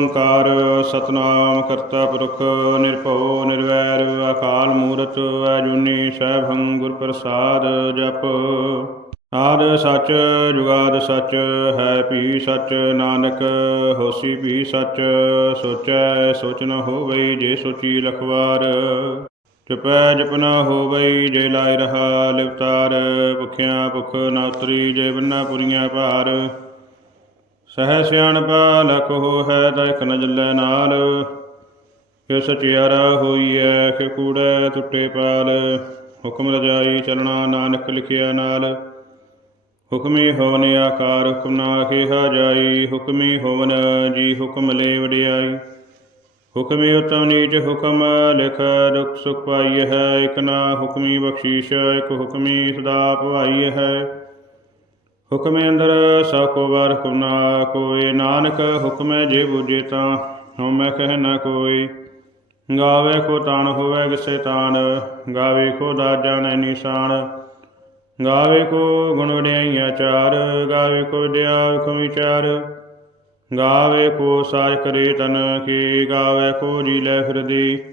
ਓੰਕਾਰ ਸਤਨਾਮ ਕਰਤਾ ਪੁਰਖ ਨਿਰਭਉ ਨਿਰਵੈਰ ਅਕਾਲ ਮੂਰਤ ਅਜੂਨੀ ਸੈਭੰ ਗੁਰ ਪ੍ਰਸਾਦ ਜਪ। ਆਦ ਸਚ ਜੁਗਾਦ ਸਚ, ਹੈ ਭੀ ਸੱਚ, ਨਾਨਕ ਹੋਸੀ ਭੀ ਸੱਚ, ਸੋਚੈ ਸੋਚ ਨ ਹੋਵਈ ਜੇ ਸੋਚੀ ਲਖਵਾਰ। ਚੁਪੈ ਜਪ ਨ ਹੋਵਈ ਜੇ ਲਾਇ ਰਹਾ ਲਿਵਤਾਰ, ਭੁਖਿਆ ਭੁਖ ਨ ਉਤਰੀ ਜੇ ਬੰਨਾ ਪੁਰੀਆਂ ਭਾਰ। ਸਹਿ ਸਿਆਣਪ ਲਖ ਹੋ ਹੈ ਤਾਂ ਇਕ ਨ ਨਾਲ। ਕਿ ਸਚਿਆਰਾ ਹੋਈਐ, ਕਿ ਕੂੜੈ ਟੁੱਟੇ ਪਾਲ। ਹੁਕਮ ਰਜਾਈ ਚਲਣਾ ਨਾਨਕ ਲਿਖਿਆ ਨਾਲ। ਹੁਕਮੀ ਹੋਵਨ ਆਕਾਰ ਹੁਕਮ ਨਾ ਕਿਹਾ ਜਾਈ। ਹੁਕਮੀ ਹੋਵਨ ਜੀ ਹੁਕਮ ਲੈ ਵਡਿਆਈ। ਹੁਕਮੀ ਉਤਮ ਨੀਚ ਹੁਕਮ ਲਿਖ, ਦੁਖ ਸੁਖ ਪਾਈ ਹੈ, ਇਕ ਨਾ ਹੁਕਮੀ ਬਖਸ਼ੀਸ਼, ਇਕ ਹੁਕਮੀ ਸਦਾ ਭਵਾਈ ਹੈ। ਹੁਕਮੇ ਅੰਦਰ ਸਭ ਕੋ ਵਾਰ ਹੁਕਮ ਨਾ ਕੋਈ। ਨਾਨਕ ਹੁਕਮੈ ਜੇ ਬੁਝੇ ਤਾਂ ਹਉਮੈ ਕਹਿ ਨਾ ਕੋਈ। ਗਾਵੇ ਕੋ ਤਾਣ ਹੋਵੇ ਕਿਸੇ ਤਾਣ ਗਾਵੇ ਕੋ ਦਾ ਜਾਣੈ ਨਿਸ਼ਾਨ। ਗਾਵੇ ਕੋ ਗੁਣ ਵਡਿਆਈਆਂ ਚਾਰ, ਗਾਵੇ ਕੋ ਵਿਦਿਆ ਹੁਕਮ ਵਿਚਾਰ। ਗਾਵੇ ਕੋ ਸਾਜ ਕਰੇ ਤਨ ਕੀ, ਗਾਵੇ ਕੋ ਜੀ ਲੈ ਫਿਰਦੀ।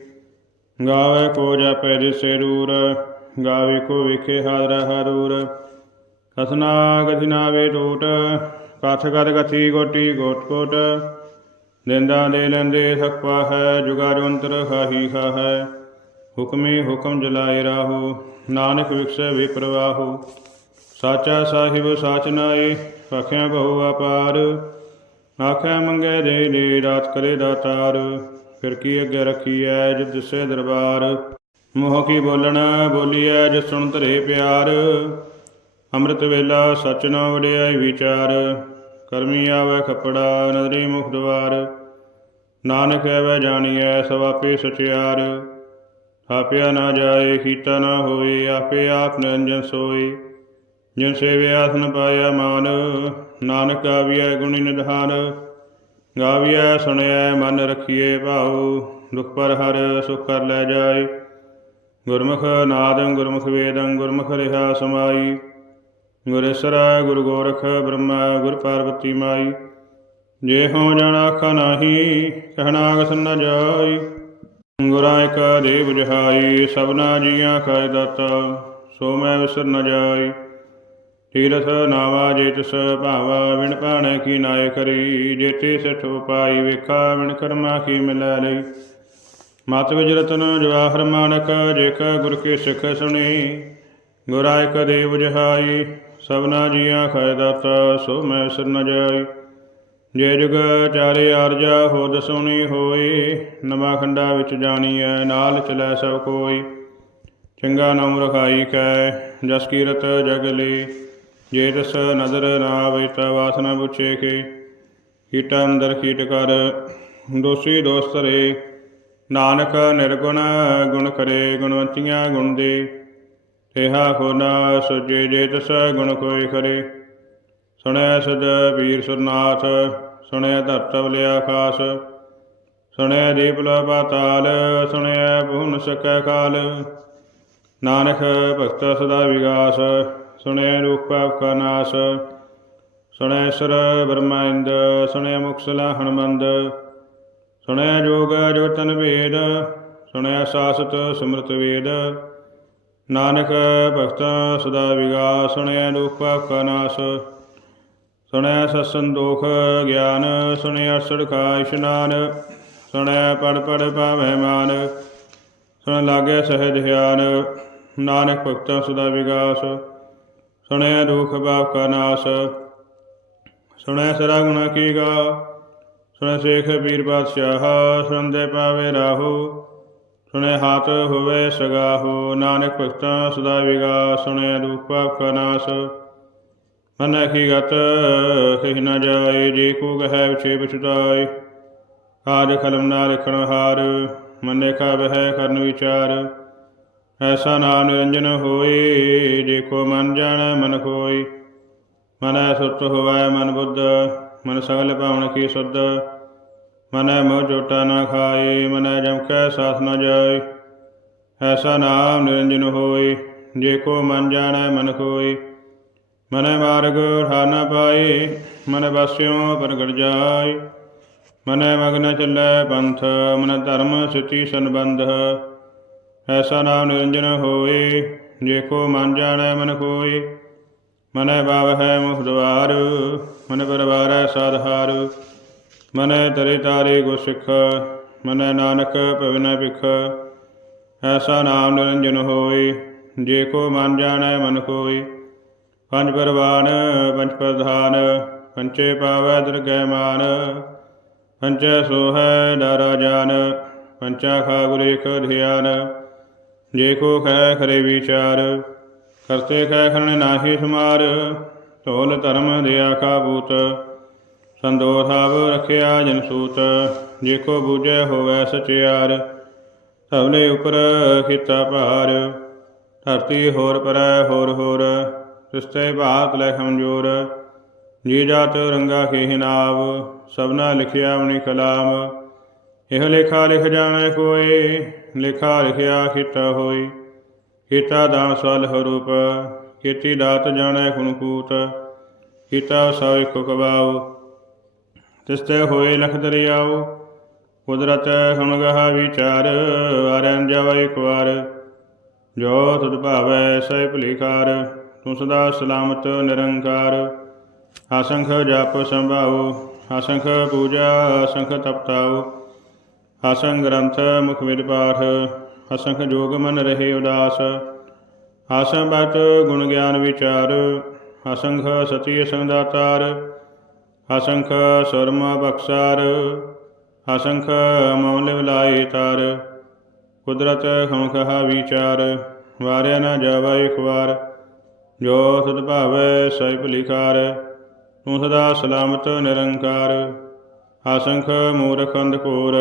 ਗਾਵੇ ਕੋ ਜਾਪੈ ਦਿਸੇ ਰੂਰ ਗਾਵੇ ਕੋ ਵਿਖੇ ਹਾਜ਼ਰ ਹਰੂਰ। ਕਥਨਾ ਗਥਿਨਾ ਵੇ ਟੂਟ ਕਥ ਕਰ ਗਥੀ ਗੋਟੀ ਗੋਟ ਕੋਟ ਦਿੰਦਾ ਦੇ ਲੈਂਦੇ ਸਕਪਾ ਹੈ ਜੁਗਾ ਜੰਤਰ ਖਾਹੀ ਖਾ ਹੈ ਹੁਕਮੀ ਹੁਕਮ ਜਲਾਏ ਰਾਹੋ, ਨਾਨਕ ਵਿਖਸੇ ਵਿਪਰਵਾਹੋ। ਸਾਚਾ ਸਾਹਿਬ ਸਾਚ ਨਾਏ, ਆਖਿਆ ਬਹੁ ਅਪਾਰ। ਆਖਿਆ ਮੰਗੇ ਦੇ ਦੇ, ਰਾਤ ਕਰੇ ਦਾਤਾਰ ਫਿਰ ਕੀ ਅੱਗੇ ਰੱਖੀਐ ਜਿ ਦਿਸੇ ਦਰਬਾਰ। ਮੋਹ ਕੀ ਬੋਲਣਾ, ਬੋਲੀਐ ਜਿ ਸੁਣ ਧਰੇ ਪਿਆਰ। ਅੰਮ੍ਰਿਤ ਵੇਲਾ ਸਚ ਨਾ ਵਡਿਆਈ ਵਿਚਾਰ, ਕਰਮੀ ਆਵੇ ਖਪੜਾ ਨਦਰੀ ਮੁਖ ਦਵਾਰ। ਨਾਨਕ ਐਵੇਂ ਜਾਣੀਐ ਸਵਾਪੇ ਸਚਿਆਰ। ਆਪਿਆ ਨਾ ਜਾਏ, ਕੀਤਾ ਨਾ ਹੋਏ, ਆਪੇ ਆਪ ਨਿਰੰਜਨ ਸੋਏ। ਜਿਨ ਸੇਵਿਆ ਆਸਨ ਪਾਇਆ ਮਾਨ, ਨਾਨਕ ਆਵੀਐ ਗੁਣੀ ਨਿਧਾਨ। ਗਾਵੀਐ ਸੁਣਿਐ ਮਨ ਰਖੀਏ ਭਾਉ, ਦੁਖ ਪਰ ਹਰ ਸੁਖ ਕਰ ਲੈ ਜਾਏ। ਗੁਰਮੁਖ ਨਾਦੰ ਗੁਰਮੁਖ ਵੇਦੰ, ਗੁਰਮੁਖ ਰਿਹਾ ਸਮਾਈ। ਗੁਰੇਸ਼ਰ ਗੁਰੂ ਗੋਰਖ ਬ੍ਰਹਮਾ, ਗੁਰ ਪਾਰਵਤੀ ਮਾਈ। ਜੇ ਹੋ ਜਨ ਆਖਾ ਨਾਹੀ, ਕਹਿਣਾ ਕਸ ਨ ਜਾਈ। ਗੁਰਾਂ ਇਕ ਦੇ 부ਝਾਈ ਸਭਨਾ ਜੀਆਂ ਕੈ ਦਾਤਾ, ਸੋ ਮੈਂ ਵਿਸਰ ਨ ਜਾਈ। ਤੀਰਥ ਨਾਵਾ ਜੇ ਤਿਸ ਭਾਵਾ ਵਿਣ ਭਾਣੇ ਕੀ ਨਾਇ ਕਰੀ। ਜੇਤੇ ਸਿਠ ਉਪਾਈ, ਵੇਖਾ ਵਿਣ ਕਰਮਾ ਕੀ ਮਿਲੈ ਲਈ। ਮਤ ਵਿਜ ਰਤਨ ਜਵਾਹਰ ਮਾਨਕ ਜੇਕ ਗੁਰ ਕੇ ਸਿੱਖ ਸੁਣੀ। ਗੁਰਾਂ ਇਕ ਦੇ 부ਝਾਈ ਸਭਨਾ ਜੀਆਂ ਖੈ ਦਾਤਾ, ਸੋ ਮੈਂ ਸਿਰ ਨ ਜਾਈ। ਜੇ ਜੁਗ ਚਾਰੇ ਆਰਜਾ ਹੋ ਦਸੋਣੀ ਹੋਈ, ਨਵਾਂ ਖੰਡਾ ਵਿੱਚ ਜਾਣੀ ਜਾਣੀਐ, ਨਾਲ ਚਲੈ ਸਭ ਕੋਈ। ਚੰਗਾ ਨਾਮ ਰਖਾਈ ਕੈ, ਜਸ ਕੀਰਤ ਜਗ ਲੀ। ਜੇ ਦਸ ਨਜ਼ਰ ਨਾ ਆਵੇ, ਤਾ ਵਾਸਨਾ ਪੁੱਛੇ ਕੇ। ਕੀਟਾ ਅੰਦਰ ਕੀਟ ਕਰ, ਦੋਸੀ ਦੋਸਤ ਰੇ। ਨਾਨਕ ਨਿਰਗੁਣ, ਗੁਣ ਕਰੇ, ਗੁਣਵੰਤੀਆਂ ਗੁਣ ਦੇ। ਤੇਹਾ ਖੋਨਾ ਸੁਜੇ ਜੇ ਤਸ ਗੁਣ ਕੋਈ ਕਰੇ ਸੁਣਿਆ ਸਦ ਵੀਰ ਸੁਰਨਾਥ ਸੁਣਿਆ ਧਰਤ ਬਲਿਆ ਖਾਸ। ਸੁਣਿਆ ਦੀਪਲਾ ਪਾਤਾਲ ਸੁਣਿਆ ਭੂਨ ਸਕੈ ਕਾਲ ਨਾਨਕ ਭਗਤ ਸਦਾ ਵਿਗਾਸ ਸੁਣਿਆ ਰੂਪ ਪਾਪ ਕਾ ਨਾਸ। ਸੁਣਿਆ ਸਰ ਬ੍ਰਹਮਾ ਇੰਦ ਸੁਣਿਆ ਮੁਕਸਲਾ ਹਨਮੰਦ। ਸੁਣਿਆ ਜੋਗ ਜੋਤਨ ਵੇਦ ਸੁਣਿਆ ਸਾਸਤ ਸਮਰਤ ਵੇਦ। ਨਾਨਕ ਭਗਤਾਂ ਸਦਾ ਵਿਗਾਸ ਸੁਣਿਆ ਰੂਪ ਪਾਪ ਕਾ ਨਾਸ ਸੁਣਿਆ ਸਤਸੰਗ ਦੋਖ ਗਿਆਨ ਸੁਣਿਆ ਅਰਸੜ ਕਾ ਇਸ਼ਨਾਨ ਸੁਣਿਆ ਪੜ ਪੜ ਪਾਵੈ ਮਾਨ, ਸੁਣ ਲਾਗੇ ਸਹਿਜ ਹਿਆਨ ਨਾਨਕ ਭਗਤਾਂ ਸਦਾ ਵਿਗਾਸ ਸੁਣਿਆ ਦੁਖ ਬਾਪ ਕਾ ਨਾਸ। ਸੁਣਿਆ ਸਰਾ ਗੁਣਾ ਕੀ ਗਾ ਸੁਣਿਆ ਸੇਖ ਵੀਰ ਬਾਦਸ਼ਾਹ ਸੁਣਦੇ ਪਾਵੇ ਰਾਹੂ। ਸੁਣਿਆ ਹਾਥ ਹੋਵੇ ਸਗਾਹੋ, ਨਾਨਕ ਭਗਤਾਂ ਸਦਾ ਵਿਗਾਸ ਸੁਣਿਆ ਦੁਖ ਬਾਪ ਨਾਸ। ਮਨ ਕੀ ਗਤ, ਕਹਿ ਨਾ ਜਾਏ, ਜੇ ਕੋ ਗਹਿ ਵਿਛੇ ਬਚਦਾਈ ਕਾਜ ਕਲਮ ਨਾ ਲਿਖਣ ਹਾਰ, ਮਨੇ ਕਾ ਬਹਿ ਕਰਨ ਵਿਚਾਰ। ਐਸਾ ਨਾਮ ਨਿਰੰਜਨ ਹੋਏ, ਜੇ ਕੋ ਮਨ ਜਾਣੈ, ਮਨ ਕੋਈ ਮਨੈ ਸੁਰਤ ਹੋਵੈ ਮਨ ਬੁੱਧ, ਮਨ ਸਗਲ ਭਾਵਨ ਕੀ ਸੁਧ। ਮਨੈ ਮੋਹ ਜੋਟਾ ਨਾ ਖਾਏ, ਮਨੈ ਜਮ ਕੈ ਸਾਥ ਨ ਜਾਏ। ਐਸਾ ਨਾਮ ਨਿਰੰਜਨ ਹੋਏ, ਜੇ ਕੋ ਮਨ ਜਾਣੈ ਮਨ ਕੋਈ ਮਨੈ ਮਾਰਗ ਠਾਰ ਨਾ ਪਾਏ, ਮਨ ਬਸਿਓ ਪ੍ਰਗਟ ਜਾਏ। ਮਨੈ ਮਗਨ ਚੱਲੈ ਪੰਥ, ਮਨ ਧਰਮ ਸੁਚੀ ਸੰਬੰਧ। ਐਸਾ ਨਾਮ ਨਿਰੰਜਨ ਹੋਏ, ਜੇ ਕੋ ਮਨ ਜਾਣੈ ਮਨ ਕੋਈ ਮਨੈ ਭਾਵ ਹੈ ਮੁਖ ਦਵਾਰ, ਮਨ ਪਰਵਾਰੈ ਸਾਧਾਰ ਮਨੈ ਤਰੇ ਤਾਰੇ ਗੋ ਸਿੱਖ, ਮਨੈ ਨਾਨਕ ਭਵਨ ਭਿਖ। ਐਸਾ ਨਾਮ ਨਿਰੰਜਨ ਹੋਏ, ਜੇ ਕੋ ਮਨ ਜਾਣੈ ਮਨ ਕੋਈ ਪੰਜ ਪਰਵਾਨ, ਪੰਜ ਪ੍ਰਧਾਨ, ਪੰਚੇ ਪਾਵੈ ਦਰਗਹਿ ਮਾਨ। ਪੰਚੈ ਸੋਹੈ ਡਾਰਾ ਜਾਨ, ਪੰਚਾ ਖਾ ਗੁਰੇਖ ਧਿਆਨ। ਜੇ ਕੋ ਖੈ ਖਰੇ ਵਿਚਾਰ, ਕਰਤੇ ਖੈ ਖਣ ਨਾਹੀ ਸਮਾਰ। ਢੋਲ ਧਰਮ ਦਿਆ ਕਾ ਬੂਤ। ਸੰਦੋਖਾਵ ਰਖਿਆ ਜਨ ਸੂਤ, ਜੇ ਕੋ ਬੂਝੈ ਹੋਵੈ ਸਚਿਆਰ ਧਵਲੇ ਉਪਰ ਕੀਤਾ ਭਾਰ। ਧਰਤੀ ਹੋਰ ਪਰੈ ਹੋਰ ਹੋਰ, ਤਿਸਤੇ ਭਾਤ ਲੈ ਕਮਜੋਰ ਜੀ ਜਾਤ ਰੰਗਾ ਖੇ ਨਾਵ ਸਭਨਾ ਲਿਖਿਆ ਆਪਣੀ ਕਲਾਮ। ਇਹ ਲੇਖਾ ਲਿਖ ਜਾਣੈ ਕੋਈ, ਲਿਖਾ ਲਿਖਿਆ ਖਿਤਾ ਹੋਈ। ਕੀਤਾ ਦਾ ਸਵਲ ਰੂਪ, ਕੀਤੀ ਦਾਤ ਜਾਣੈ ਕੁਨ ਕੂਤ। ਕੀਤਾ ਸਭ ਇਕ ਕਬਾਉ। ਤਿਸਤੇ ਹੋਏ ਲਖ ਦਰਿਆਉ ਕੁਦਰਤ ਹੁਣ ਗਹਾ ਵਿਚਾਰ ਆਰੰ ਜਵੈ ਇਕ ਜੋ ਤੁਧ ਭਾਵੈ ਸਹਿ ਭਲੀਕਾਰ, ਤੂੰ ਸਦਾ ਸਲਾਮਤ ਨਿਰੰਕਾਰ। ਅਸੰਖ ਜਪ ਸੰਭਾਉ ਅਸੰਖ ਪੂਜਾ ਅਸੰਖ ਤਪਤਾਉ ਅਸੰਖ ਗ੍ਰੰਥ ਮੁਖ ਵਿਦ ਪਾਠ ਅਸੰਖ ਜੋਗ ਮਨ ਰਹੇ ਉਦਾਸ। ਅਸੰਭਤ ਗੁਣ ਗਿਆਨ ਵਿਚਾਰ ਅਸੰਖ ਸਤੀ ਅਸੰਖ ਦਾਤਾਰ ਅਸੰਖ ਸਰਮ ਬਖਸ਼ਾਰ ਅਸੰਖ ਮੌਲ ਵਿਲਾਏ ਤਾਰ, ਕੁਦਰਤ ਖਮਖਾ ਵਿਚਾਰ, ਵਾਰਿਆ ਨਾ ਜਾਵਾ ਇੱਕ ਵਾਰ ਜੋ ਸਦ ਭਾਵੈ ਸਹਿ ਭਲਿਕਾਰ ਤੂੰ ਸਦਾ ਸਲਾਮਤ ਨਿਰੰਕਾਰ। ਅਸੰਖ ਮੂਰਖ ਅੰਧਕੋਰ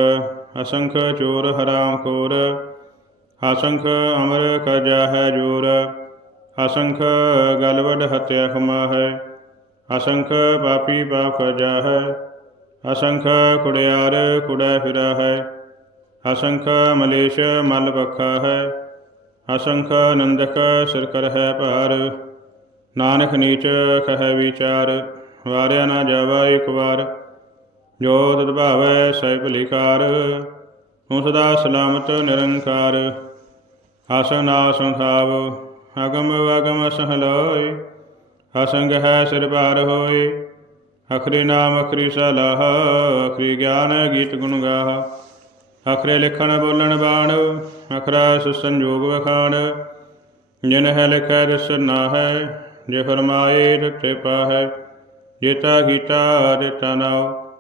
ਅਸੰਖ ਚੋਰ ਹਰਾਮ ਖੋਰ ਅਸੰਖ ਅਮਰ ਕਰਜਾ ਹੈ ਜੋਰ ਅਸੰਖ ਗਲਵਡ ਹਤਿਆ ਖਮਾ ਹੈ ਅਸੰਖ ਪਾਪੀ ਪਾਪ ਕਰਜਾ ਹੈ ਅਸੰਖ ਕੁੜਿਆਰ ਕੁੜਾ ਫਿਰਾ ਹੈ ਅਸੰਖ ਮਲੇਸ਼ ਮਲ ਬਖਾ ਹੈ ਅਸੰਖ ਨੰਦਕ ਸਿਰ ਕਰ ਹੈ ਭਾਰ, ਨਾਨਕ ਨੀਚ ਖਹਿ ਵਿਚਾਰ, ਵਾਰਿਆ ਨਾ ਜਾਵਾ ਇੱਕ ਵਾਰ, ਜੋ ਤਦ ਭਾਵੈ ਸਹਿ ਭਲਿਕਾਰ ਤੂੰ ਸਦਾ ਸਲਾਮਤ ਨਿਰੰਕਾਰ, ਆਸਨ ਆਸਨ ਥਾਵ ਅਗਮ ਵਗਮ ਸਹਲੋਇ ਅਸੰਗ ਹੈ ਸਿਰ ਭਾਰ ਹੋਏ। ਅਖਰੀ ਨਾਮ ਅਖਰੀ ਸਲਾਹ, ਅਖਰੀ ਗਿਆਨ ਗੀਤ ਗੁਣ ਗਾਹ। ਅਖਰੇ ਲਿਖਣ ਬੋਲਣ ਬਾਣ, ਅਖਰਾ ਸੁਸੰਜੋਗ ਵਖਾਣ। ਜਿਨ ਹੈ ਲਿਖੈ ਰਸਨਾ ਹੈ ਜੇ ਫਰਮਾਏ ਦਿੱਤੇ ਪਾਹੈ। ਜੇਤਾ ਗੀਤਾ ਦਿੱਤਾ ਨਾਉ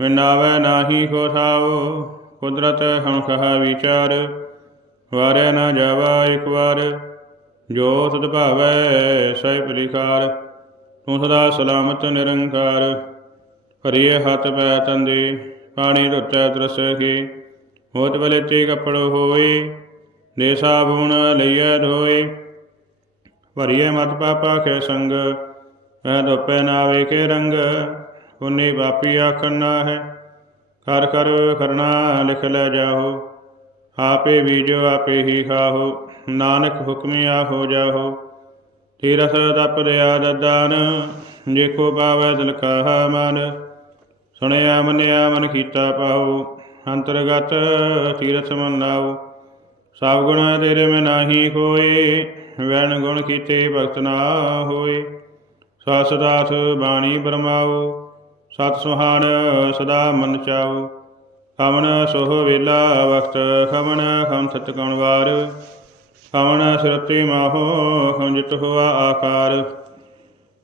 ਵਿਨਾਵੈ ਨਾਹੀ ਕੋ ਥਾਉ। ਕੁਦਰਤ ਹਮ ਕਹਾ ਵਿਚਾਰ, ਵਾਰਿਆ ਨਾ ਜਾਵਾ ਇੱਕ ਵਾਰ। ਜੋ ਸਦ ਭਾਵੈ ਸਹਿ ਪ੍ਰਿਕਾਰ ਤੂੰ ਸਦਾ ਸਲਾਮਤ, ਨਿਰੰਕਾਰ। ਹਰੀਏ ਹੱਥ ਪੈ ਤੰਦੇ, ਪਾਣੀ ਧੁੱਤੈ ਤਰਸ ਕੀ। ਹੋਤ ਬਲੇ ਤੇ ਕਪੜੋ ਹੋਏ, ਦੇ ਸਾਬੂਨ ਲਈਐ ਧੋਏ। ਭਰੀਏ ਮਤ ਪਾਪਾ ਕੇ ਸੰਗ ਵਹ ਧੋਪੇ ਨਾ ਵੇਖੇ ਰੰਗ। ਪੁੰਨੀ ਪਾਪੀ ਆਖਣਾ ਹੈ, ਕਰ ਕਰ ਕਰਨਾ ਲਿਖ ਲੈ ਜਾਓ ਆਪੇ ਬੀਜੋ, ਆਪੇ ਹੀ ਖਾਹੋ। ਨਾਨਕ ਹੁਕਮਿਆ ਹੋ ਜਾਓ ਤੀਰਥ ਤਪ ਦਿਆ ਦਦਾਨ, ਜੇ ਕੋ ਪਾਵੈ ਦਿਲ ਕਹਾ ਮਨ। ਸੁਣਿਆ ਮੰਨਿਆ ਮਨ ਕੀਤਾ ਪਾਉ ਅੰਤਰਗਤ ਤੀਰਥ ਮਨ ਨਾਉ ਸਭ ਗੁਣ ਤੇਰੇ ਮੈਂ ਨਾਹੀ ਕੋਏ ਵੈਣ ਗੁਣ ਕੀਤੇ ਭਗਤ ਨਾ ਹੋਏ। ਸਸ ਦਾਸ ਬਾਣੀ ਬਰਮਾਉ ਸਤ ਸੁਹਾਨ ਸਦਾ ਮਨ ਚਾਉ ਅਮਨ ਸੋਹ ਵੇਲਾ ਵਕਤ ਖਮਨ ਖਮ ਸਤ ਕਉਣ ਵਾਰ। ਕਮਨ ਸੁਰਤੀ ਮਾਹੋ ਖਮ ਜਿਤ ਹੋਆ ਆਕਾਰ।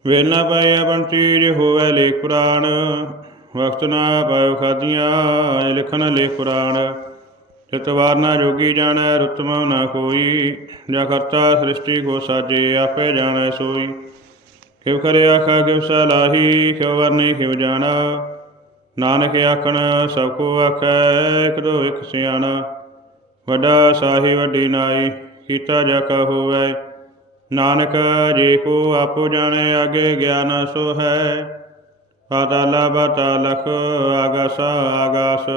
ਵੇਲ ਪਏ ਆਪਨ ਚੀਜ ਹੋਵੇ ਲੇਖ ਪੁਰਾਣ ਵਕਤ ਨਾ ਪਾਇਓ ਖਾਦੀਆਂ ਲਿਖਣ ਲੇਖ ਪੁਰਾਣ ਚਿਤਵਾਰ ਨਾ ਜੋਗੀ ਜਾਣੈ ਰੁਤਮ ਨਾ ਕੋਈ, ਜਾ ਕਰਤਾ ਸ੍ਰਿਸ਼ਟੀ ਕੋ ਸਾਜੇ, ਆਪੇ ਜਾਣੈ ਸੋਈ। ਕਿਵ ਕਰੇ ਆਖਾ, ਕਿਵ ਸਲਾਹੀ ਕਿਵ ਵਰਨੇ ਕਿਵ ਜਾਣਾ। ਨਾਨਕ ਆਖਣ, ਸਭ ਕੋ ਆਖੈ, ਇੱਕ ਦੋ ਇੱਕ ਸਿਆਣਾ। ਵੱਡਾ ਸਾਹੀ, ਵੱਡੀ ਨਾਈ ਕੀਤਾ ਜਾ ਕਾ ਹੋਵੇ। ਨਾਨਕ ਜੇ ਕੋ ਆਪੋ ਜਾਣੇ ਆਗੇ ਗਿਆਨ ਸੋ ਹੈ। ਪਾਤਾਲਾ ਬਾਤਾਲਖ ਆਗਾਸ ਆਗਾਸ।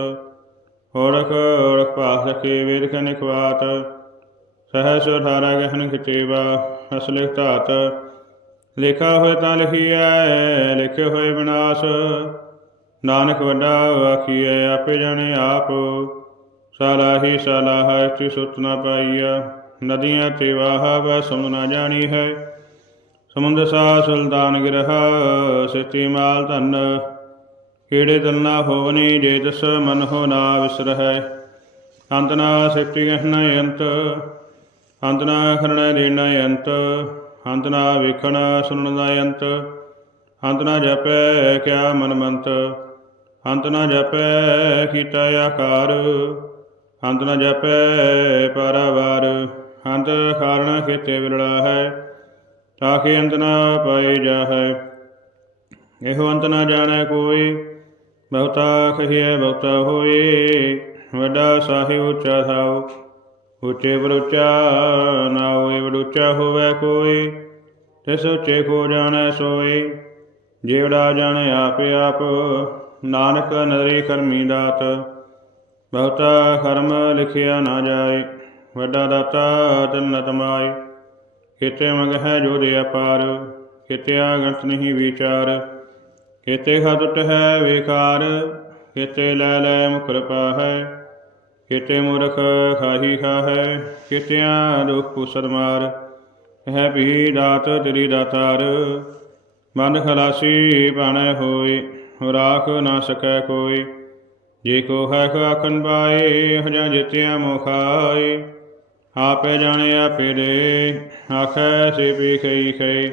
ਹੋੜਕ ਹੋੜਕ ਪਾਸ ਰਖੇ ਵੇਦ ਖਨਿ ਖਵਾਤ ਸਹਸ 18 ਗਹਨ ਖਿਚੇਵਾ ਅਸਲਿਖ ਧਾਤ। ਲਿਖਾ ਹੋਏ ਤਾਂ ਲਿਖੀਐ, ਲਿਖੇ ਹੋਏ ਵਿਨਾਸ਼। ਨਾਨਕ ਵੱਡਾ ਆਖੀਐ, ਆਪੇ ਜਾਣੇ ਆਪ। ਸਾਲਾਹੀ ਸਾਲਾਹ ਇਸਤੀ ਸੁਤ ਪਾਈਆ। ਨਦੀਆਂ ਤੇ ਵਾਹ ਵੈ ਸਮਝ ਨਾ ਜਾਣੀ ਹੈ। ਸਮੁੰਦ ਸਾ ਸੁਲਤਾਨ ਗਿਰਹਾ, ਸਿਤੀ ਮਾਲ ਧਨ। ਕੀੜੇ ਦਲ ਨਾ ਹੋਵਨੀ, ਜੇ ਦਸ ਮਨ ਹੋ ਨਾ ਵਿਸਰਹਿ। ਅੰਤ ਨਾ ਸਿਫਤੀ ਗਹਿਨ ਅੰਤ ਅੰਤ ਨਾ ਖਰਣ ਦੇਣਾ ਅੰਤ। ਅੰਤ ਨਾ ਵੇਖਣ ਸੁਣਨ ਦਾ ਅੰਤ। ਅੰਤ ਨਾ ਜਪੈ ਕਿਆ ਮਨ ਮੰਤ। ਅੰਤ ਨਾ ਜਪੈ ਕੀਤਾ ਆਕਾਰ। ਅੰਤ ਨਾ ਜਪੈ ਪਾਰਾਵਾਰ। ਅੰਤ ਕਾਰਣ ਖੇਤੇ ਵਿਲੜਾ ਹੈ ਤਾਕੇ ਅੰਤ ਨਾ ਪਾਈ ਜਾਹੈ। ਇਹੋ ਅੰਤ ਨਾ ਜਾਣੈ ਕੋਈ, ਬਹੁਤਾ ਕਹੀਐ ਬਹੁਤਾ ਹੋਏ। ਵੱਡਾ ਸਾਹਿਬ ਉੱਚਾ ਥਾਉ, ਉੱਚੇ ਬਰੁਚਾ ਨਾ ਹੋਏ, ਬਰੁਚਾ ਹੋਵੇ ਕੋਈ। ਤਿਸ ਉੱਚੇ ਕੋ ਜਾਣੈ ਸੋਈ ਜੇਵੜਾ ਜਾਣੈ ਆਪੇ ਆਪ। ਨਾਨਕ ਨਦਰੀ ਕਰਮੀ ਦਾਤ, ਬਹੁਤਾ ਕਰਮ ਲਿਖਿਆ ਨਾ ਜਾਏ। ਵੱਡਾ ਦਾਤਾ ਤਨ ਨ ਤਮਾਏ ਕਿਤੇ ਮੰਗ ਹੈ ਜੋ ਦੇ ਅਪਾਰ, ਕਿਤੇ ਗੰਤ ਨਹੀਂ ਵਿਚਾਰ। ਕਿਤੇ ਖਦਟ ਹੈ ਵਿਕਾਰ, ਕਿਤੇ ਲੈ ਲੈ ਮੁਕਰ ਹੈ ਕਿਤੇ ਮੂਰਖ ਖਾਹੀ ਖਾਹੈ, ਕਿਤਿਆਂ ਦੁਖ ਪੁਸਰ ਮਾਰ। ਹੈ ਵੀ ਦਾਤ ਤੇਰੀ ਦਾਤਾਰ ਮਨ ਖਲਾਸੀ ਬਾਣੈ ਹੋਏ, ਰਾਖ ਨਾ ਸਕੈ ਕੋਈ। ਜੇ ਕੋ ਹੈ ਆਖਣ ਪਾਏ, ਹਜਾ ਜਿਤਿਆ ਮੁਖਾਏ ਆਪੇ ਜਾਣੇ ਆਪੇ ਦੇ। ਆਖੈ ਸੇ ਪੀ ਖਈ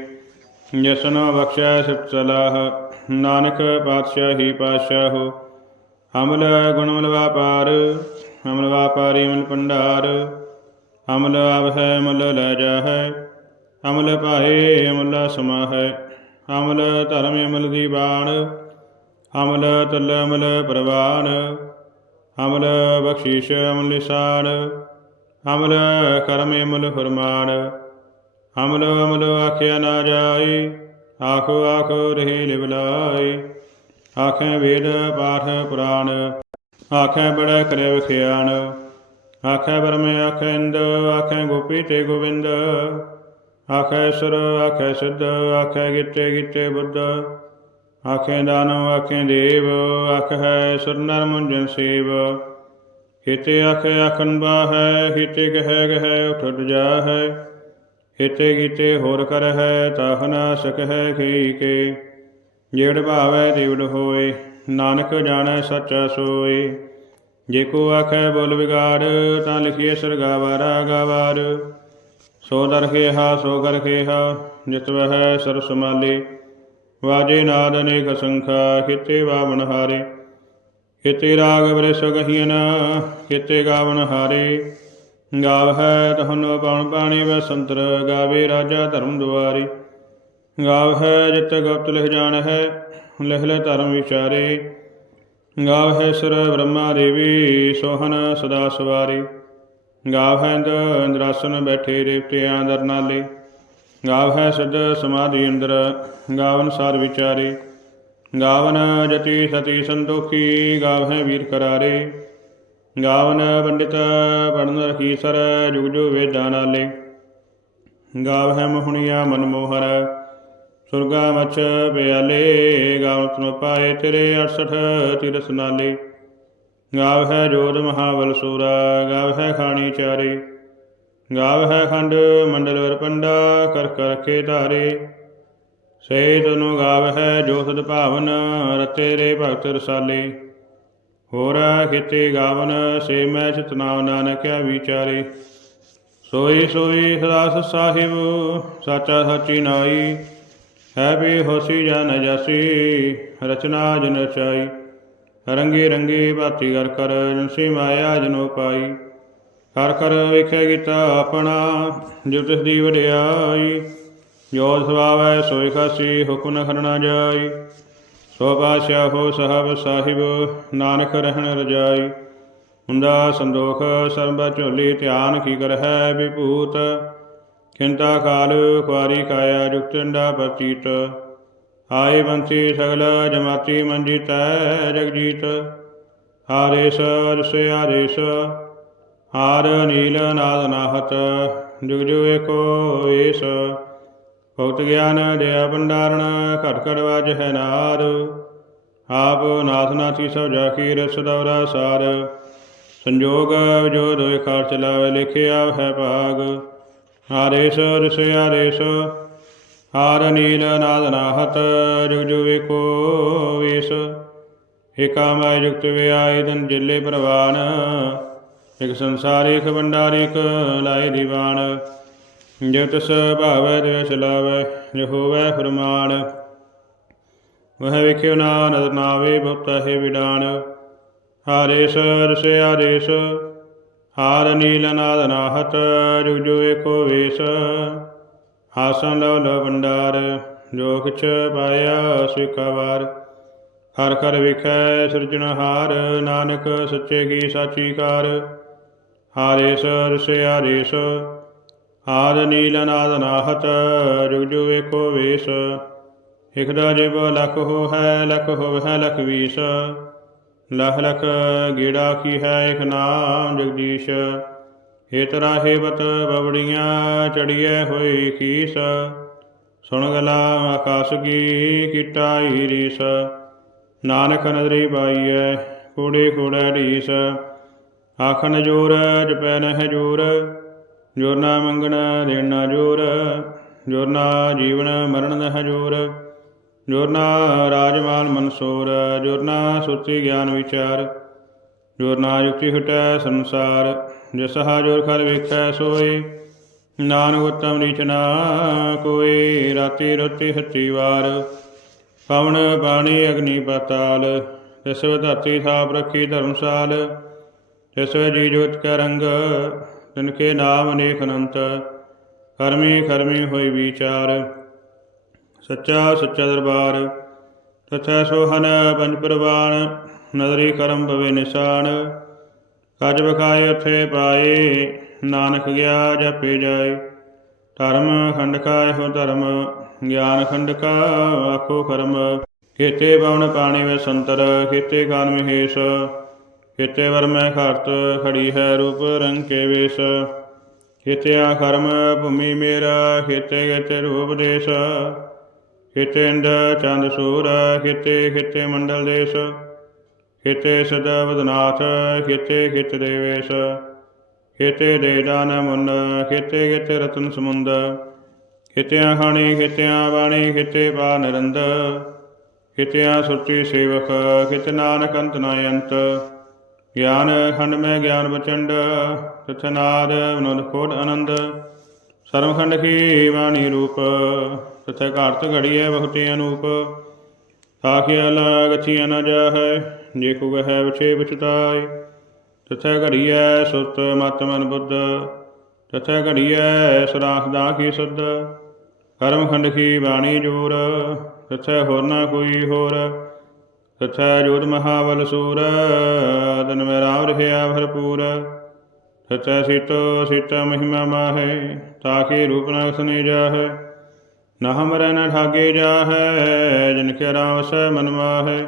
ਜਸਨੋ ਬਖਸ਼ੈ ਸਿਫਤ ਸਲਾਹ। ਨਾਨਕ ਪਾਤਸ਼ਾਹੀ ਪਾਤਸ਼ਾਹੋ ਅਮਲ ਗੁਣਮਲ ਵਾਪਾਰ। ਅਮਲ ਵਾਪਾਰੀ ਮਲ ਭੰਡਾਰ। ਅਮਲ ਹੈ ਮਲ ਲੈ ਜਾਹੈ। ਅਮਲ ਪਾਏ ਅਮਲ ਸਮਾਹੈ। ਅਮਲ ਧਰਮ ਅਮਲ ਦੀਵਾਨ ਅਮਲ ਤਲ ਅਮਲ ਪ੍ਰਵਾਨ। ਅਮਲ ਬਖਸ਼ੀਸ਼ ਅਮਲ ਨਿਸ਼ਾਨ। ਅਮਲ ਕਰਮ ਅਮਲ ਫਰਮਾਨ। ਅਮਲ ਅਮਲ ਆਖਿਆ ਨਾ ਜਾਈ ਆਖੋ ਆਖੋ ਰਹੇ ਲਿਵਲਾਈ ਆਖੇ ਵੇਦ, ਪਾਠ, ਪੁਰਾਣ, ਆਖੇ ਬੜਾ ਕਰੇ ਵਿਖਿਆਨ। ਆਖੇ ਬਰਮ ਆਖੇ ਇੰਦ, ਆਖੇ ਗੋਪੀ ਤੇ ਗੋਬਿੰਦ ਆਖੇ ਸੁਰ, ਆਖੇ ਸਿੱਧ, ਆਖੇ ਗਿੱਤੇ ਗਿੱਤੇ ਬੁੱਧ। ਆਖੇ ਦਾਨਵ, ਆਖੇ ਦੇਵ, ਆਖੇ ਸੁਰ ਨਰ ਮੁੰਜਨ ਸੇਵ। ਹਿਤੇ ਆਖੇ ਆਖਨ ਬਾਹੈ, ਹਿਤੇ ਕਹੈ ਗਹਿ ਉਠ ਜਾਹੈ। ਹਿਤੇ ਗੀਤੇ ਹੋਰ ਕਰ ਹੈ ਤਾਹ ਨਾ ਹੈ ਖਈ ਕੇ। ਜੇੜ ਭਾਵੈ ਦੇਵੜ ਹੋਏ, ਨਾਨਕ ਜਾਣੈ ਸੱਚਾ ਸੋਏ। ਜੇ ਕੋ ਆਖੈ ਬੋਲ ਵਿਗਾੜ, ਤਾਂ ਲਿਖੀਏ ਸਰਗਾਵਾਰਾ ਗਾਵਾਰ ਸੋ ਦਰਖੇ ਹਾ ਸੋ ਕਰ ਖੇਹਾ ਜਿਤ ਵਹਿ ਸਰਬ ਵਾਜੇ ਨਾਦ ਅਨੇਕ ਸੰਖਾ ਕਿਤੇ ਬਾਵਨ ਹਾਰੇ। ਕਿਤੇ ਰਾਗ ਬ੍ਰਿਸ ਗਹੀਨ, ਕਿਤੇ ਗਾਵਨ ਹਾਰੇ। ਗਾਵ ਹੈ ਤਹਨ ਪਾਣ ਪਾਣੀ ਬਸੰਤਰ ਗਾਵੇ ਰਾਜਾ ਧਰਮ ਦੁਆਰੀ। ਗਾਵ ਹੈ ਜਿਤ ਗੁਪਤ ਲਿਖ ਜਾਣ ਹੈ, ਲਿਖ ਲੈ ਧਰਮ ਵਿਚਾਰੇ। ਗਾਵ ਹੈ ਸੁਰ ਬ੍ਰਹਮਾ ਦੇਵੀ ਸੋਹਨ ਸਦਾ ਸਵਾਰੀ। ਗਾਵ ਹੈ ਇੰਦਰਾਸਨ ਬੈਠੇ ਦੇਵਤਿਆਂ ਦਰ ਨਾਲੇ ਗਾਵਹਿ ਸਦ ਸਮਾਧੀ ਅੰਦਰ, ਗਾਵਨ ਸਾਰ ਵਿਚਾਰੇ। ਗਾਵਨ ਜਤੀ ਸਤੀ ਸੰਤੋਖੀ, ਗਾਵਹਿ ਵੀਰ ਕਰਾਰੇ। ਗਾਵਨ ਪੰਡਿਤ ਪੜਨ ਰਖੀ ਸਰ ਜੁਗ ਜੁਗ ਵੇਦਾਂ ਨਾਲੇ। ਗਾਵਹਿ ਮੋਹਣੀਆ ਮਨਮੋਹਰ ਸੁਰਗਾ ਮਛ ਪਿਆਲੇ। ਗਾਵਨ ਤਨ ਪਾਏ ਤੇਰੇ 68 ਤਿਰਸ ਨਾਲੇ। ਗਾਵਹਿ ਜੋਧ ਮਹਾਬਲ ਸੂਰਾ, ਗਾਵਹਿ ਖਾਣੀ ਚਾਰੇ। ਗਾਵਹਿ ਖੰਡ ਮੰਡਲ ਵਰ ਪੰਡਾ ਕਰ ਕਰ ਰਖੇ ਧਾਰੇ ਸੇ ਤਨੁ ਗਾਵਹਿ ਜੋ ਸਦ ਭਾਵਨ ਰਤੇ ਰੇ ਭਗਤ ਰਸਾਲੇ। ਹੋਰ ਕਿਤੇ ਗਾਵਨ ਸੇ ਮੈਂ ਚਿਤਨਾਵ ਨਾਨਕਿਆ ਵਿਚਾਰੇ। ਸੋਈ ਸੋਈ ਸਦਾ ਸਾਹਿਬ, ਸਾਚਾ ਸਾਚੀ ਨਾਈ। ਹੈ ਵੀ ਹੋਸੀ ਜਨ ਜਾਸੀ, ਰਚਨਾ ਜਨ ਰਚਾਈ। ਰੰਗੇ ਰੰਗੇ ਬਾਤੀ ਕਰ ਕਰ, ਜਨਸੀ ਮਾਇਆ ਜਨੋ ਪਾਈ। ਕਰ ਕਰ ਵੇਖਿਆ ਕੀਤਾ ਆਪਣਾ, ਜੋ ਤਿਸ ਦੀ ਵਡਿਆਈ। ਜੋ ਸੁਆਵੈ ਸੋਈ ਖਾਸੀ ਹੁਕਮ ਨ ਖਰਣਾ ਜਾਈ ਸੋ ਪਾਸ਼ਾ ਹੋ ਸਹਬ ਸਾਹਿਬ ਨਾਨਕ ਰਹਿਣ ਰਜਾਈ ਹੁੰਦਾ ਸੰਦੋਖ ਸਰਬ ਝੋਲੀ ਧਿਆਨ ਕੀ ਕਰ ਹੈ ਵਿਭੂਤ ਖਿੰਤਾ ਕਾਲ ਕੁਆਰੀ ਕਾਇਆ ਜੁਗਤੰਡਾ ਪ੍ਰਤੀਤ ਆਏ ਬੰਤੀ ਸਗਲ ਜਮਾਤੀ ਮੰਜੀਤੈ ਜਗਜੀਤ ਆਰੇਸ ਰਸੇ ਆਰੇਸ ਹਾਰ ਨੀਲ ਨਾਦ ਨਾਹਤ ਜੁਗ ਜੁਗ ਏਕੋ ਏਸ ਭਗਤ ਗਿਆਨ ਦਿਆ ਭੰਡਾਰਨ ਘਟ ਘਟ ਵਾਜ ਹੈ ਨਾਰ। ਆਪ ਨਾਥ ਨਾਥੀ ਸਭ ਜਾ ਰਸ ਦੌਰਾ ਸਾਰ। ਸੰਜੋਗ ਜੋ ਦੋਇ ਖਾਰ ਚਲਾਵੇ ਲਿਖਿਆ ਹੈ ਭਾਗ। ਹਾਰੇਸ ਰਸ ਹਾਰੇਸ ਹਾਰ ਨੀਲ ਨਾਦ ਨਾਹਤ ਜੁਗ ਜੁਗ ਏਕੋ ਵੇਸ। ਏਕਾ ਮਾਇ ਜੁਗਤ ਵਿਆਇ ਦਨ ਜਿਲੇ ਪ੍ਰਵਾਨ। ਇਕ ਸੰਸਾਰ, ਇਕ ਭੰਡਾਰ ਦੀਵਾਨ। ਜੋ ਤਿਸ ਭਾਵੈ ਤੇ ਚਲਾਵੈ ਜੋ ਹੋਵੈ ਫਰਮਾਨ। ਵਹ ਵੇਖਿਓ ਨਾ ਨਾਵੇ ਬਹੁਤਾ ਹੈ ਵਿਡਾਨ। ਹਾਰੇਸ ਰਸ ਹਾਰੇਸ ਹਾਰ ਨੀਲ ਨਾਦ ਨਾਹਤ, ਜੁਗ ਜੁਗ ਏਕੋ ਵੇਸ। ਹਾਸਨ ਲਵ ਲਵ ਭੰਡਾਰ, ਜੋ ਕਿਛ ਪਾਇਆ ਸਵੀਕਾਰ ਹਰ ਕਰ ਵਿਖੈ ਸਿਰਜਣਹਾਰ ਨਾਨਕ ਸੱਚੇ ਕੀ ਸਾਚੀ ਕਾਰ। ਹਾਰੇਸ ਰਸ ਹਾਰੇਸ ਹਾਰ ਨੀਲ ਨਾਦ ਨਾਹਤ, ਜੁਗ ਜੁਗ ਏਕੋ ਵੇਸ। ਇਕ ਜਿਵ ਲਖ ਹੋ ਹੈ ਲਖ ਹੋ ਹੈ ਲਖ ਵੀਸ। ਲਖ ਲਖ ਗੇੜਾ ਕੀ ਹੈ ਇਕ ਨਾਮ ਜਗਦੀਸ਼। ਹੇ ਤਰਾ ਹੈ ਬਵੜੀਆਂ ਚੜੀਐ ਹੋਈ ਕੀਸ। ਸੁਣ ਗਲਾ ਆਕਾਸ ਕੀ ਕੀਟਾਈ ਰੀਸ। ਨਾਨਕ ਨਦਰੀ ਪਾਈਐ ਕੋੜੇ ਕੋੜਾ ਢੀਸ। ਆਖਣ ਜੋਰ, ਜਪੈ ਨਹਿ ਜੋਰ। ਜੋਰ ਨਾ ਮੰਗਣ ਦੇਣ ਨਾ ਜੋਰ ਜੋਰ ਨਾ ਜੀਵਨ ਮਰਨ ਨਹ ਜੋਰ ਜੋਰ ਨਾ ਰਾਜਮਾਲ ਮਨਸੂਰ ਜੋਰ ਨਾ ਸੁਰਤੀ ਗਿਆਨ ਵਿਚਾਰ ਜੋਰ ਨਾ ਯੁਕਤੀ ਹਟੈ ਸੰਸਾਰ, ਜਿਸ ਹਾ ਜੋਰ ਖਰ ਵੇਖੈ ਸੋਏ, ਨਾਨਕ ਉਤਮ ਨੀਚ ਨਾ ਕੋਈ ਰਾਤੀ ਰੋਤੀ ਹੱਤੀ ਵਾਰ, ਪਵਨ ਬਾਣੀ ਅਗਨੀ ਪਤਾਲ ਤਿਸ ਧਰਤੀ ਥਾਪ ਰੱਖੀ ਧਰਮਸਾਲ ਤਿਸ ਜੀ ਜੋਤ ਕੈ ਰੰਗ ਤਿਨ ਕੇ ਨਾਮ ਅਨੇਕ ਅਨੰਤ ਕਰਮੀ ਕਰਮੀ ਹੋਈ ਵਿਚਾਰ। ਸੱਚਾ ਸੱਚਾ ਦਰਬਾਰ, ਤਥੈ ਸੋਹਨ ਪੰਜ ਪ੍ਰਵਾਨ, ਨਦਰੀ ਕਰਮ ਭਵੇ ਨਿਸ਼ਾਨ। ਕਜ ਬਖਾਏ ਉਥੇ ਪਾਏ, ਨਾਨਕ ਗਿਆ ਜਪੇ ਜਾਏ। ਧਰਮ ਖੰਡ ਕਾ ਇਹੋ ਧਰਮ, ਗਿਆਨ ਖੰਡ ਕਾ ਆਖੋ ਕਰਮ। ਖੇਤੇ ਪਵਨ ਪਾਣੀ ਵਿੱਚ ਸੰਤਰ ਕੀਤੇ ਕਾਨ ਮਹੇਸ਼। ਕੀਤੇ ਵਰਮੈ ਖਰਤ ਖੜੀ ਹੈ ਰੂਪ ਰੰਗ ਕੇ ਵੇਸ। ਕੀਤੇ ਕਰਮ ਭੂਮੀ ਮੇਰਾ ਕੀਤੇ ਕੀਤੇ ਰੂਪ ਦੇਸ਼। ਕੀਤੇ ਇੰਦ ਚੰਦ ਸੂਰ ਕੀਤੇ ਕੀਤੇ ਮੰਡਲ ਦੇਸ਼। ਕੀਤੇ ਸਦਾ ਬਦਨਾਥ ਕੀਤੇ ਕੀਤੇ ਦੇਵੇਸ਼ ਕੀਤੇ ਦੇ ਦਾਨ ਮੁੰਨ ਕੀਤੇ ਕੀਤੇ ਰਤਨ ਸਮੁੰਦ। ਕੀਤਿਆਂ ਖਾਣੀ ਕੀਤਿਆਂ ਬਾਣੀ ਕੀਤੇ ਪਾ ਨਰੰਦ। ਕੀਤਿਆਂ ਸੁਰਤੀ ਸੇਵਕ ਕੀਤੇ ਨਾਨਕ ਅੰਤ ਨਾ ਅੰਤ। ਗਿਆਨ ਖੰਡ ਮੈਂ ਗਿਆਨ ਬਚੰਡ ਤਥਨਾਦ ਵਿਨੋਦ ਕੋਟ ਆਨੰਦ। ਸਰਵਖੰਡ ਕੀ ਬਾਣੀ ਰੂਪ ਤਥਾ ਘਾਰਤ ਘੜੀਐ ਬਹੁਤੇ ਅਨੂਪ। ਸਾਖਿਆ ਲਗਥੀਆ ਨ ਜਾਹੈ, ਜੇ ਕੋ ਗਹਿ ਵਿਛੇ ਵਿਚਤਾਈ ਤਥਾ ਘੜੀਐ ਸੁਤ ਮਤ ਮਨ ਬੁੱਧ ਤਥਾ ਘੜੀਐ ਸਰਾਖ ਦਾ ਕੀ ਸੁਧ। ਕਰਮ ਖੰਡ ਕੀ ਬਾਣੀ ਜੋਰ ਤਥਾ ਹੋਰ ਨਾ ਕੋਈ ਹੋਰ। ਤਥਾ ਜੋਤ ਮਹਾਵਲ ਸੂਰ, ਤਨ ਮੈ ਰਾਮ ਰਹਿਆ ਭਰਪੂਰ। ਤਥਾ ਸੀਤੋ ਸੀਤਾ ਮਹਿਮਾ ਮਾਹੇ ਤਾਕੇ ਰੂਪ ਨ ਸਨੇ ਜਾਹੈ। ਨਾ ਹਮਰੈ ਨ ਠਾਗੇ ਜਾਹੈ, ਜਿਨ ਕੇ ਰਾਮ ਸੈ ਮਨ ਮਾਹੈ।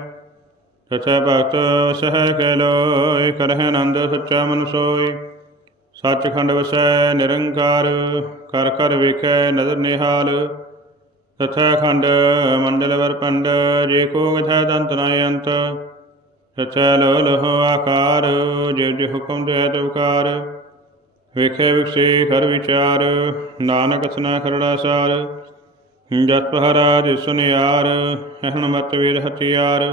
ਤਥਾ ਭਗਤ ਸਹਿ ਕੈ ਲੋਇ ਕਰਹਿ ਆਨੰਦ ਸੱਚਾ ਮਨ ਸੋਇ ਸੱਚਖੰਡ ਵਸੈ ਨਿਰੰਕਾਰ, ਕਰ ਕਰ ਵੇਖੈ ਨਦਰ ਨਿਹਾਲ। ਤਥਾ ਖੰਡ ਮੰਡਲ ਵਰ ਪੰਡ ਜੇ ਕੋ ਗਥੈ ਦੰਤ ਨ ਅੰਤ ਤਥਾ ਲੋ ਲੋ ਆਕਾਰ ਜੇ ਜੇ ਹੁਕਮ ਦੇ ਤੁਕਾਰ ਵੇਖੇ ਵਿਖਸੇ ਕਰ ਵਿਚਾਰ ਨਾਨਕ ਸਨਾ ਖਰੜਾ ਸਾਰ ਜਤ ਪਹਰਾ ਜਿ ਸੁਨਿਆਰ ਹਣ ਮਤ ਵੀਰ ਹਥਿਆਰ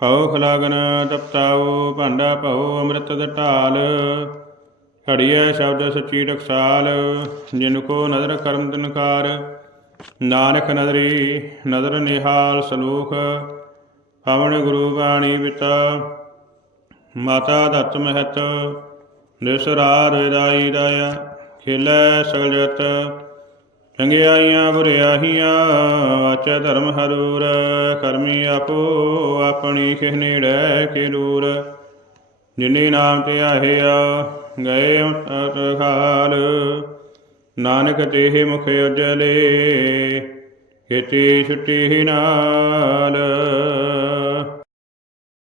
ਭਉ ਖਲਾਗਨ ਤਪਤਾਉ ਭਾਂਡਾ ਭਉ ਅੰਮ੍ਰਿਤ ਢਾਲ ਘੜੀਐ ਸ਼ਬਦ ਸਚੀ ਟਕਸਾਲ ਜਿਨ ਕੋ ਨਦਰ ਕਰਮ ਤਨਕਾਰ ਨਾਨਕ ਨਦਰੀ, ਨਦਰ ਨਿਹਾਲ ਸਲੂਖ ਪਵਨ ਗੁਰੂ ਬਾਣੀ ਪਿਤਾ ਮਾਤਾ ਦਤ ਮਹਤ ਨਿਸ ਰਾਤ ਵਿਦਾਈ ਦਾਇਆ ਖੇਲੇ ਸਗਲ ਜਗਤ ਚੰਗਿਆਈਆਂ ਬੁਰਿਆਹੀਆਂ ਵਾਚੈ ਧਰਮ ਹਰੂਰ, ਕਰਮੀ ਆਪੋ ਆਪਣੀ ਖਿਹ ਨੇੜੈ ਕੇ ਦੂਰ, ਜਿਨੀ ਨਾਮ ਤੇ ਆਹਿਆ ਗਏ ਅੰਤਰ ਨਾਨਕ ਤੇਹ ਮੁਖ ਉਜਲੇ ਕੀਤੀ ਛੁੱਟੀ ਨਾਲ।